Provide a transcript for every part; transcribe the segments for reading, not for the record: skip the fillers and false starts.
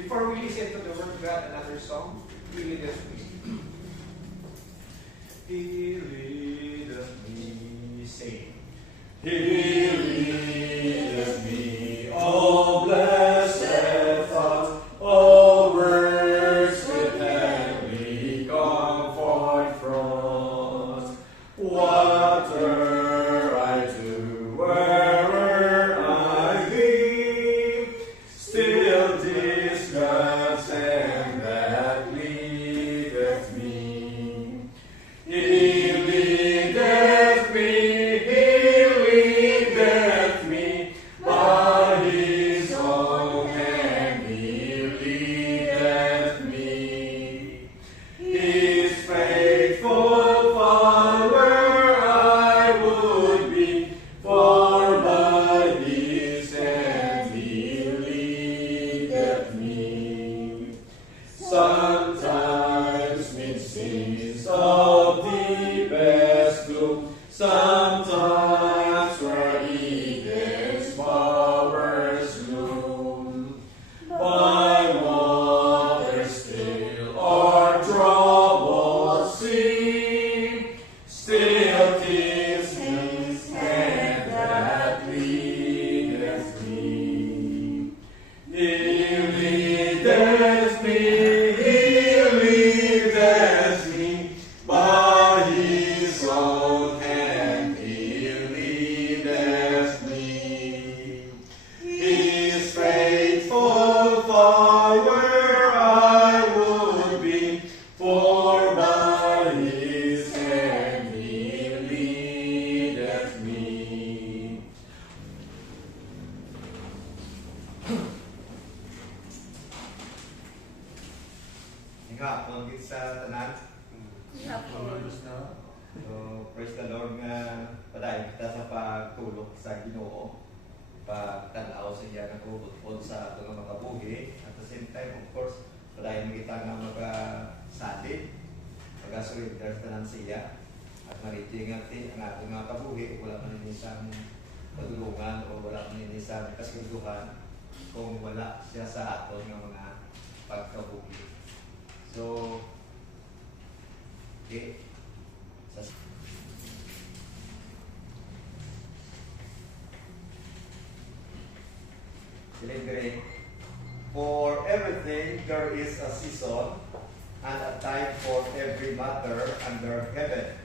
Before we listen to the Word of God, another song, He leadeth me. He leadeth me, sing. He leadeth me, oh blessed thought, oh words with heavenly comfort fraught. Whatever I do, wherever I be, still this God's hand that leadeth me. He leadeth me by His own hand. He leadeth me. His faithful follower I would be, for by His hand He leadeth me. Sometimes mid seas of deepest gloom, sometimes where Eden's flowers bloom, by waters still or troubled sea, still 'tis His hand that leadeth me. He leadeth me by His own hand. He leadeth me. His faithful follower I would be, for by His hand He leadeth me. Nga, pagkit sa tanan. So, praise the Lord nga padayon kita sa pagtulog sa Ginoo. Pagtanaw sa iya ng ubod sa ato nga makabuhi. At the same time, of course, padayon kita nga magasalid, magasurrender sa tanan siya. At mariting ang ato nga kabuhi, wala man isang padulungan o wala man isang kasigduhan kung wala siya sa ato nga mga pagkabuhi. So, okay. Celebrate. For everything there is a season and a time for every matter under heaven.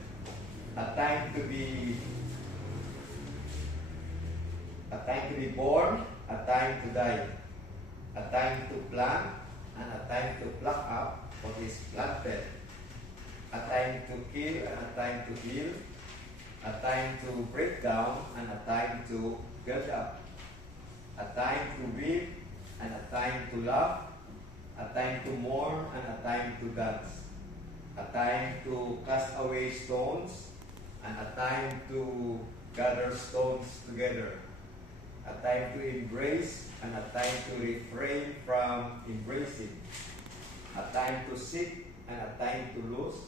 A time to be born, a time to die, a time to plant, and a time to pluck up what is planted, a time to kill and a time to heal, a time to break down and a time to build up, a time to weep and a time to laugh, a time to mourn and a time to dance, a time to cast away stones and a time to gather stones together, a time to embrace and a time to refrain from embracing, a time to seek and a time to lose,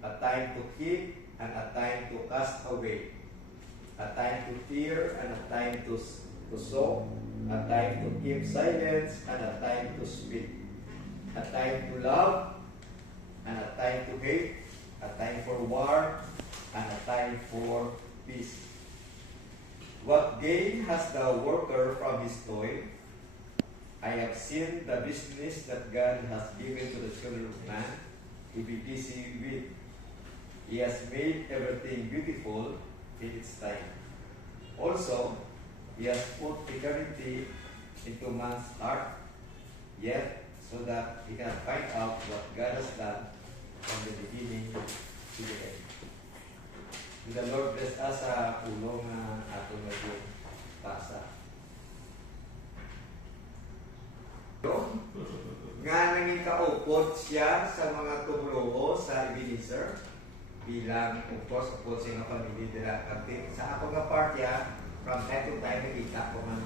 a time to keep and a time to cast away, a time to tear and a time to sow, a time to keep silence and a time to speak, a time to love and a time to hate, a time for war and a time for peace. What gain has the worker from his toil? I have seen the business that God has given to the children of man to be busy with. He has made everything beautiful in its time. Also, He has put eternity into man's heart, yet so that he can find out what God has done from the beginning to the end. May the Lord bless us sa pulong na atong nagbasa. Nga nanging kaupod siya sa mga tumulo sa Ebenezer bilang upos sa mga pamilya nila. Sa ako nga partya, from time to time nakita ko man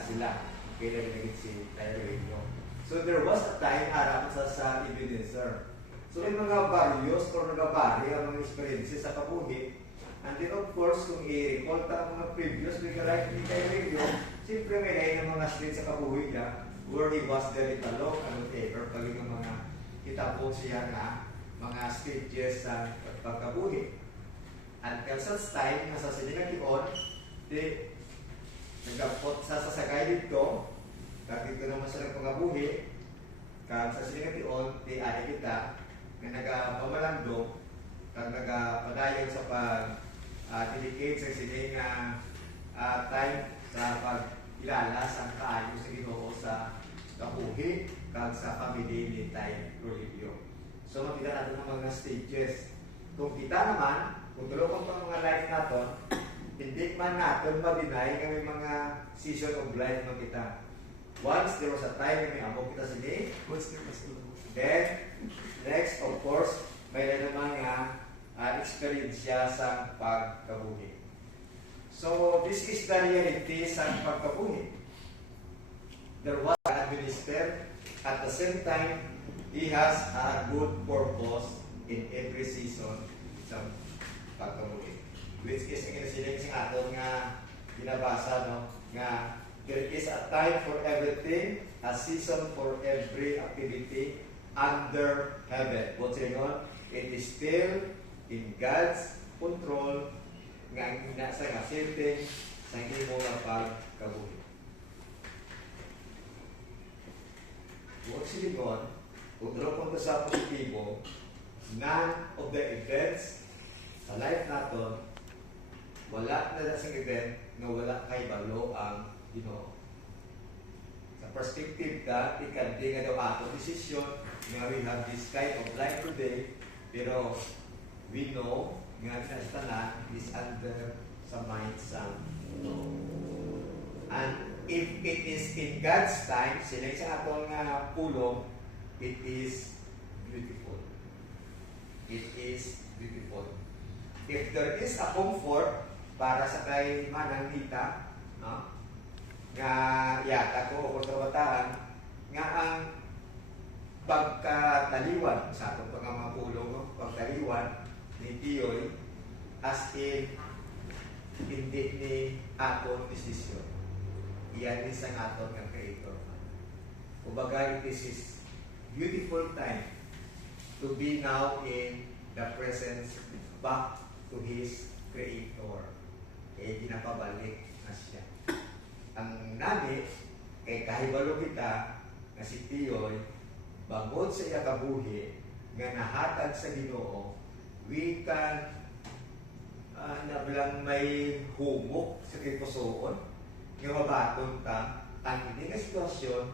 sila. Kaya nagigit si Tyler Radio. So there was a time harap sa Ebenezer. So may mga barrios o nagabari ang mga experiences sa kabuhi. And then of course, kung i-recall ang mga previous, like ni Tyler Radio, siyempre may lain ng mga street sa kabuhi niya. where he was there in Talong and whatever, pag yung mga kita po siya na mga stages sa pagkabuhi. Until such time, nasa siningakion, di nagkapot sa sasakay dito, kag dito naman sa nagpangabuhi, kag sa siningakion, di ay kita, na nagpamalandong, kag nagpadayon sa pag-dedicate sa sining time sa pag-ilalas ang kaayo sa Ginoo sa kabuhi, kag sa family ni Tay Rolilio. So makita natin ang mga stages. Kung kita naman, kung tulungan pa mga life natin, hindi man natin mabinay na may mga season of life na kita. Once there was a time na may amo kita sini, then next of course, may naman nga experience siya sa pagkabuhi. So this is the reality sa pagkabuhi. There was an administrator, at the same time, he has a good purpose in every season sa pagkabuhi. Which is ang sinilin sa aton nga binabasa, no? Nga there is a time for everything, a season for every activity under heaven. What's going on? It is still in God's control nga nasa nga setting sa imo nga pagkabuhi. Huwag silingon, kung ko sa positibo, none of the events sa life natin, wala na sa event na wala kay balo ang Ginoo. Sa perspective that, ikandi nga daw ato decision nga we have this kind of life today, pero we know nga sa tanan is under sa mind sa Ginoo. And if it is in God's time, sila sa atong nga pulong, it is beautiful. It is beautiful. If there is a comfort para sa kay manangita, no? Nga yata ko o sa kabataan, nga ang pagkataliwan sa atong pagmamapulong, no? Pagtaliwan ni Tiyoy as in hindi ni atong desisyon. Iyan is ang atong ng Creator. Kumbaga, this is beautiful time to be now in the presence back to His Creator. Kaya ginapabalik na siya. Ang nami, kay kahibalo kita na si Tiyoy, bangod sa iya kabuhi, nga nahatag sa Ginoo, we can nabilang may humok sa kipusoon, nga mabaton ta, ang hindi nga sitwasyon,